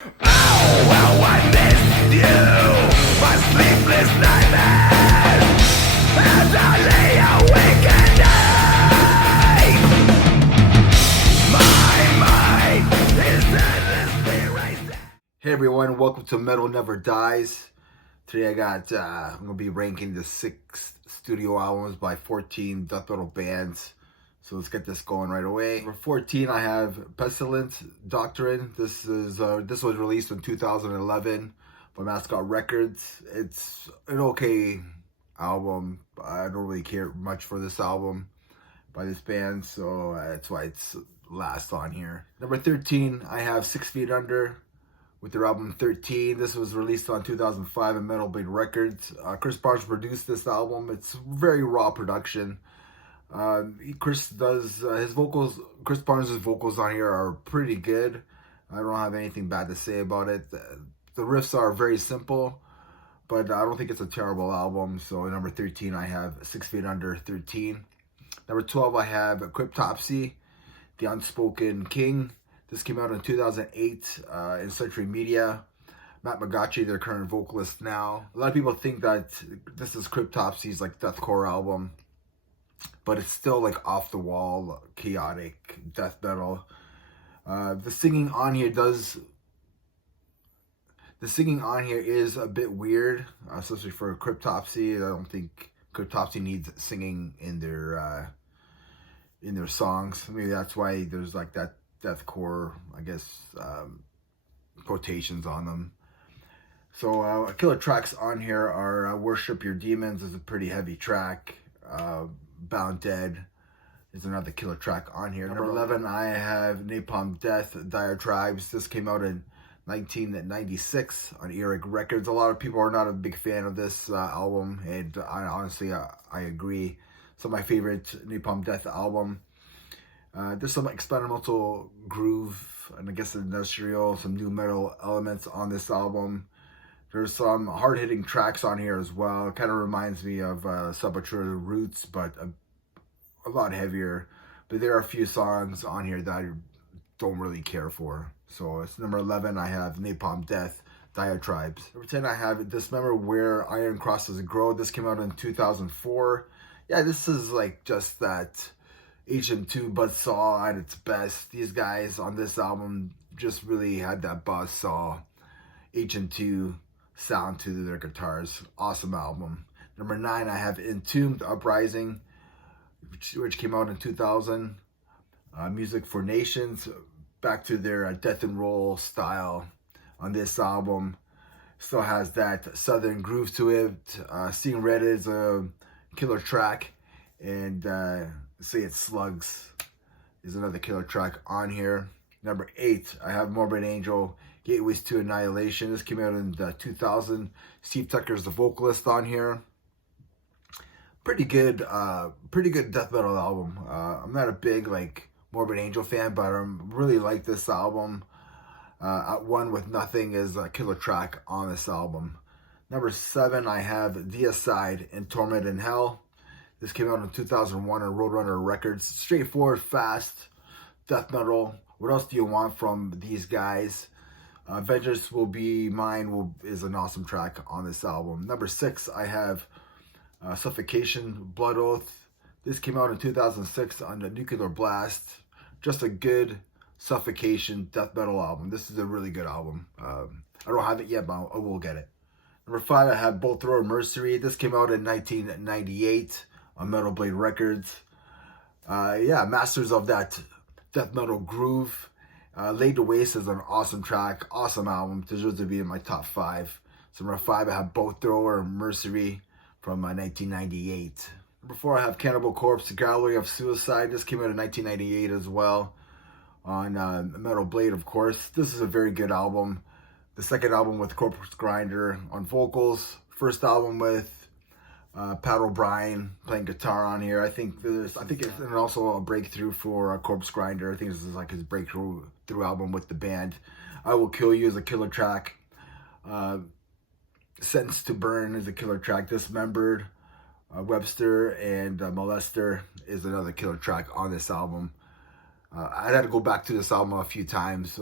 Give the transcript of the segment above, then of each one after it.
How I missed you, my sleepless nightmares, as I lay awake at night. My mind is endlessly racing. Hey everyone, welcome to Metal Never Dies. Today I'm gonna be ranking the 6 studio albums by 14 death metal bands. So let's get this going right away. For 14, I have Pestilence Doctrine. This was released in 2011 by Mascot Records. It's an okay album. I don't really care much for this album by this band, so that's why it's last on here. Number 13, I have 6 Feet Under with their album 13. This was released on 2005 in Metal Blade Records. Chris Barnes produced this album. It's very raw production. Chris Barnes' vocals on here are pretty good. I don't have anything bad to say about it. The riffs are very simple, but I don't think it's a terrible album. So number 13, I have 6 Feet Under 13. Number 12, I have Cryptopsy, The Unspoken King. This came out in 2008 in Century Media. Matt Magachi, their current vocalist now. A lot of people think that this is Cryptopsy's like deathcore album, but it's still like off the wall, chaotic death metal. The singing on here is a bit weird, especially for Cryptopsy. I don't think Cryptopsy needs singing in their songs. Maybe that's why there's like that deathcore, I guess, quotations on them. So killer tracks on here are Worship Your Demons is a pretty heavy track. Bound Dead is another killer track on here. Number 11, I have Napalm Death, Dire Tribes. This came out in 1996 on Earache Records. A lot of people are not a big fan of this album, and I agree. It's my favorite Napalm Death album. There's some experimental groove and I guess industrial, some new metal elements on this album. There's some hard-hitting tracks on here as well. It kind of reminds me of Sepultura Roots, but a lot heavier. But there are a few songs on here that I don't really care for. So it's number 11, I have Napalm Death, Dire Tribes. Number 10, I have Dismember Where Iron Crosses Grow. This came out in 2004. Yeah, this is like just that HM2 buzzsaw at its best. These guys on this album just really had that buzzsaw HM2 sound to their guitars. Awesome album. Number 9, I have Entombed Uprising, which came out in 2000. Music for Nations, back to their death and roll style on this album. Still has that southern groove to it. Seeing Red is a killer track, and Say It Slugs is another killer track on here. Number 8, I have Morbid Angel, Gateways to Annihilation. This came out in 2000. Steve Tucker's the vocalist on here. Pretty good death metal album. I'm not a big like Morbid Angel fan, but I really like this album. At One With Nothing is a killer track on this album. Number 7, I have Deicide and Torment in Hell. This came out in 2001 on Roadrunner Records. Straightforward, fast death metal. What else do you want from these guys? Vengeance Will Be Mine is an awesome track on this album. Number 6, I have Suffocation, Blood Oath. This came out in 2006 on the Nuclear Blast. Just a good Suffocation death metal album. This is a really good album. I don't have it yet, but I will get it. Number 5, I have Bolt Thrower Mercenary. This came out in 1998 on Metal Blade Records. Masters of that death metal groove. Laid to Waste is an awesome track, awesome album. Deserves to be in my top 5. So number 5, I have Bolt Thrower Mercenary from 1998. Number 4, I have Cannibal Corpse, Gallery of Suicide. This came out in 1998 as well on Metal Blade, of course. This is a very good album. The second album with Corpse Grinder on vocals. First album with Pat O'Brien playing guitar on here. I think it's also a breakthrough for Corpse Grinder. I think this is like his breakthrough album with the band. I Will Kill You is a killer track. Sentenced to Burn is a killer track. Dismembered, Webster, and Molester is another killer track on this album. I had to go back to this album a few times.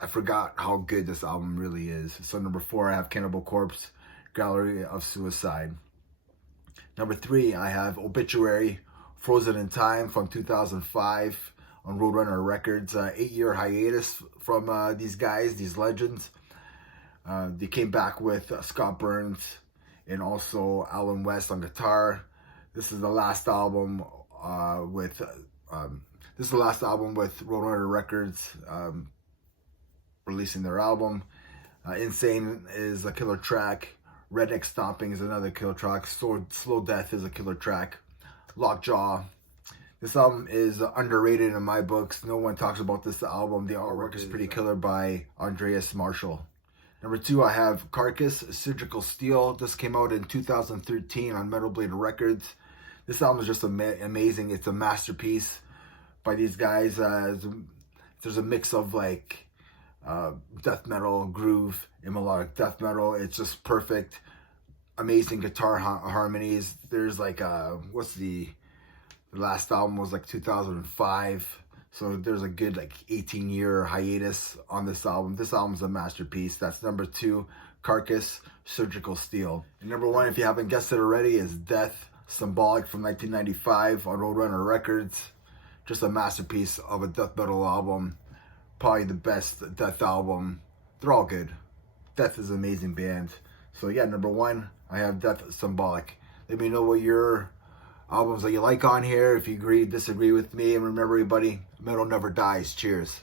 I forgot how good this album really is. So number 4, I have Cannibal Corpse, Gallery of Suicide. Number 3, I have Obituary, Frozen in Time from 2005 on Roadrunner Records. 8-year hiatus from these guys, these legends. They came back with Scott Burns and also Alan West on guitar. This is the last album with Roadrunner Records releasing their album. Insane is a killer track. Redneck Stomping is another killer track. Slow Death is a killer track. Lockjaw. This album is underrated in my books. No one talks about this album. The artwork is pretty killer by Andreas Marshall. Number 2, I have Carcass, Surgical Steel. This came out in 2013 on Metal Blade Records. This album is just amazing. It's a masterpiece by these guys. There's a mix of like death metal, groove, and melodic death metal. It's just perfect. Amazing guitar harmonies. There's like the last album was like 2005. So there's a good like 18-year hiatus on this album. This album's a masterpiece. That's number 2, Carcass, Surgical Steel. And number 1, if you haven't guessed it already, is Death, Symbolic from 1995 on Roadrunner Records. Just a masterpiece of a death metal album. Probably the best death album. They're all good. Death is an amazing band. So yeah, number 1, I have Death, Symbolic. Let me know what your albums that you like on here. If you agree, disagree with me. And remember, everybody, metal never dies. Cheers.